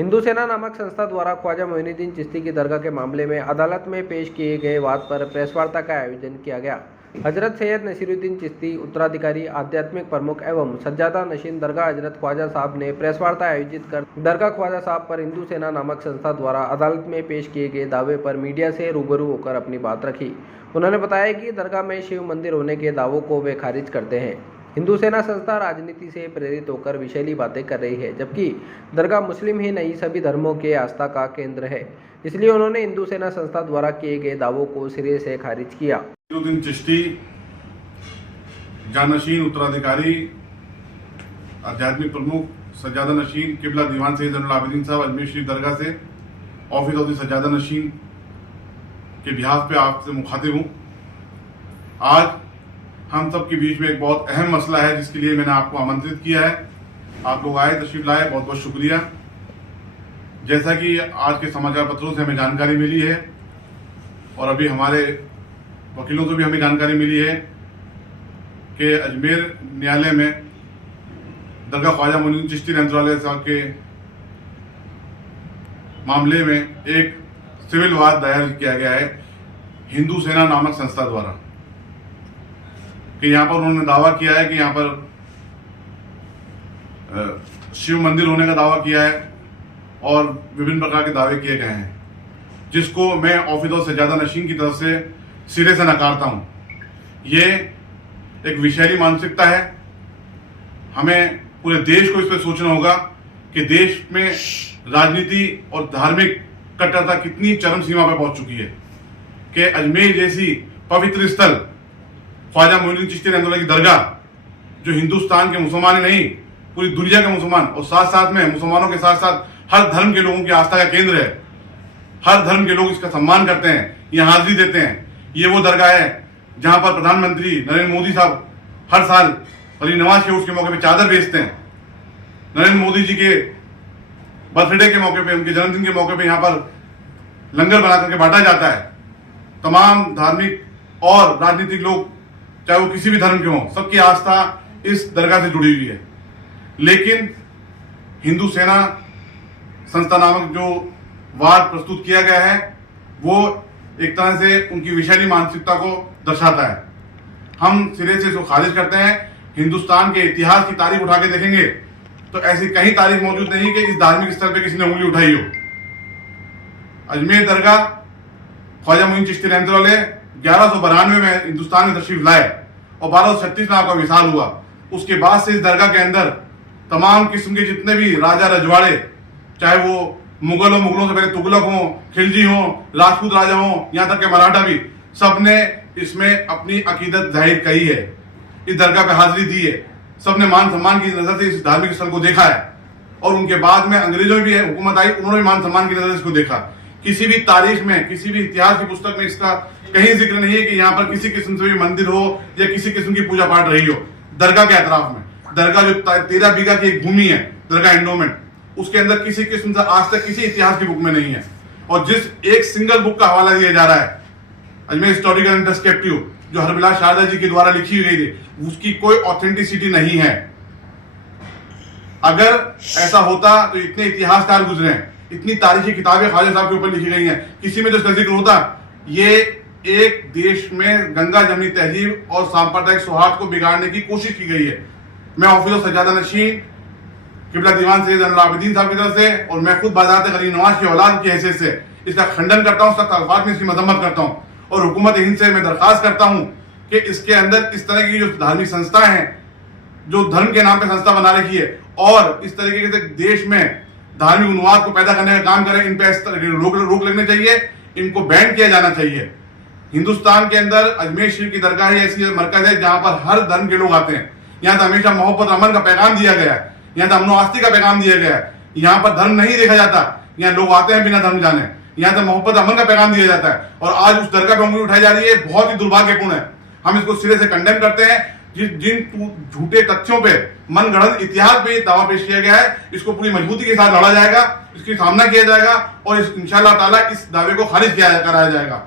हिंदू सेना नामक संस्था द्वारा ख्वाजा मोइनुद्दीन चिश्ती की दरगाह के मामले में अदालत में पेश किए गए वाद पर प्रेस वार्ता का आयोजन किया गया। हजरत सैयद नसीरुद्दीन चिश्ती उत्तराधिकारी आध्यात्मिक प्रमुख एवं सज्जादा नशीन दरगाह हजरत ख्वाजा साहब ने प्रेस वार्ता आयोजित कर दरगाह ख्वाजा साहब पर हिंदू सेना नामक संस्था द्वारा अदालत में पेश किए गए दावे पर मीडिया से रूबरू होकर अपनी बात रखी। उन्होंने बताया कि दरगाह में शिव मंदिर होने के दावों को वे खारिज करते हैं। हिंदू सेना संस्था राजनीति से प्रेरित होकर विषैली बातें कर रही है, जबकि दरगाह मुस्लिम ही नहीं सभी धर्मों के आस्था का केंद्र है। इसलिए उन्होंने हिंदू सेना संस्था द्वारा किए गए दावों को सिरे से खारिज किया। नसीरुद्दीन चिश्ती जानशीन उत्तराधिकारी आध्यात्मिक प्रमुख सज्जादा नशीन किबला दीवान सैयद ज़ैनुल आबिदीन साहब अजमेर शरीफ दरगाह से ऑफिस ऑफ द सज्जादा नशीन के बिहाफ पे आपसे मुखातिब हूँ। आज हम सब के बीच में एक बहुत अहम मसला है जिसके लिए मैंने आपको आमंत्रित किया है। आप लोग आए, तशरीफ लाए, बहुत बहुत शुक्रिया। जैसा कि आज के समाचार पत्रों से हमें जानकारी मिली है और अभी हमारे वकीलों से भी हमें जानकारी मिली है कि अजमेर न्यायालय में दरगाह ख्वाजा मोइनुद्दीन चिश्ती रहमतुल्लाह साहब के मामले में एक सिविल वाद दायर किया गया है हिंदू सेना नामक संस्था द्वारा कि यहाँ पर उन्होंने दावा किया है कि यहाँ पर शिव मंदिर होने का दावा किया है और विभिन्न प्रकार के दावे किए गए हैं, जिसको मैं ऑफिस ऑफ सज्जादा नशीन की तरफ से सिरे से नकारता हूँ। ये एक विषैली मानसिकता है। हमें पूरे देश को इस पर सोचना होगा कि देश में राजनीति और धार्मिक कट्टरता कितनी चरम सीमा पर पहुंच चुकी है कि अजमेर जैसी पवित्र स्थल ख्वाजा मोइनुद्दीन चिश्ती रहमतुल्लाह की दरगाह, जो हिंदुस्तान के मुसलमान ही नहीं पूरी दुनिया के मुसलमान और साथ साथ में मुसलमानों के साथ साथ हर धर्म के लोगों की आस्था का केंद्र है। हर धर्म के लोग इसका सम्मान करते हैं, यहाँ हाजिरी देते हैं। ये वो दरगाह है जहां पर प्रधानमंत्री नरेंद्र मोदी साहब हर साल अली नवाज के उसके मौके पर चादर बेचते हैं। नरेंद्र मोदी जी के बर्थडे के मौके पे, उनके जन्मदिन के मौके पे यहाँ पर लंगर बना करके बांटा जाता है। तमाम धार्मिक और राजनीतिक लोग, चाहे वो किसी भी धर्म के हों, सबकी आस्था इस दरगाह से जुड़ी हुई है। लेकिन हिंदू सेना संस्था नामक जो वाद प्रस्तुत किया गया है वो एक तरह से उनकी विषैली मानसिकता को दर्शाता है। हम सिरे से इसको खारिज करते हैं। हिंदुस्तान के इतिहास की तारीख उठा के देखेंगे तो ऐसी कहीं तारीख मौजूद नहीं कि इस धार्मिक स्थल पे किसी ने उंगली उठाई हो। अजमेर दरगाह ख्वाजा मोइनुद्दीन चिश्ती रहमतुल्लाह 1192 में हिंदुस्तान में तशरीफ लाए और 1236 में आपका विसाल हुआ। उसके बाद से इस दरगाह के अंदर तमाम किस्म के जितने भी राजा रजवाड़े, चाहे वो मुगल हो, मुगलों से पहले तुगलक हो, खिलजी हो, राजपूत राजा हो, यहाँ तक के मराठा भी, सबने इसमें अपनी अकीदत जाहिर करी है, इस दरगाह पे हाजिरी दी है। सबने मान सम्मान की नजर से इस धार्मिक स्थल को देखा है और उनके बाद में अंग्रेजों में भी हुकूमत आई, उन्होंने भी मान सम्मान की नजर से इसको देखा। किसी भी तारीख में, किसी भी इतिहास की पुस्तक में इसका कहीं जिक्र नहीं है कि यहाँ पर किसी किस्म से भी मंदिर हो या किसी किस्म की पूजा पाठ रही हो। दरगाह के अतराफ में, दरगाह जो 13 बीघा की एक भूमि है, दरगाह एंडोमेंट, उसके अंदर किसी किस्म से आज तक किसी इतिहास की बुक में नहीं है। और जिस एक सिंगल बुक का हवाला दिया जा रहा है, अजमेर हिस्टोरिकल इंटरस्पेक्टिव, जो हरबिलास शारदा जी के द्वारा लिखी गई थी, उसकी कोई ऑथेंटिसिटी नहीं है। अगर ऐसा होता तो इतने इतिहासकार गुजरे हैं, इतनी तारीखी किताबें ख्वाजा साहब के ऊपर लिखी गई हैं, किसी में तो इसका जिक्र होता। ये एक देश में गंगा जमनी तहजीब और सांप्रदायिक सौहार्द को बिगाड़ने की कोशिश की गई है। मैं ऑफिस ऑफ सज्जादा नशीन किबला दीवान सैयद ज़ैनुल आबिदीन साहब की तरफ से और मैं खुद बाज़ात अली नवाज की औलाद की हैसियत से इसका खंडन करता हूँ, सख्त अल्फाज में इसकी मजम्मत करता हूँ और हुकूमत हिंद से मैं दरख्वास्त करता हूँ कि इसके अंदर इस तरह की जो धार्मिक संस्थाएं हैं, जो धर्म के नाम पे संस्था बना रखी है और इस तरीके से देश में धार्मिक उन्माद को पैदा करने का काम करें, इन पे रोक लगनी चाहिए, इनको बैन किया जाना चाहिए। हिंदुस्तान के अंदर अजमेर शरीफ की दरगाह ऐसी मरकज है जहां पर हर धर्म के लोग आते हैं। यहाँ तो हमेशा मोहब्बत अमन का पैगाम दिया गया है, यहाँ तो अमनो आस्ती का पैगाम दिया गया है। यहाँ पर धर्म नहीं देखा जाता, यहाँ लोग आते हैं बिना धर्म जाने। यहाँ तो मोहब्बत अमन का पैगाम दिया जाता है और आज उस दरगाह पे उंगली उठाई जा रही है, बहुत ही दुर्भाग्यपूर्ण है। हम इसको सिरे से कंडेम करते हैं। जिन झूठे तथ्यों पे, मनगढ़ंत इतिहास पे दावा पेश किया गया है, इसको पूरी मजबूती के साथ लड़ा जाएगा, इसकी सामना किया जाएगा और इंशाअल्लाह ताला इस दावे को खारिज कराया जाएगा।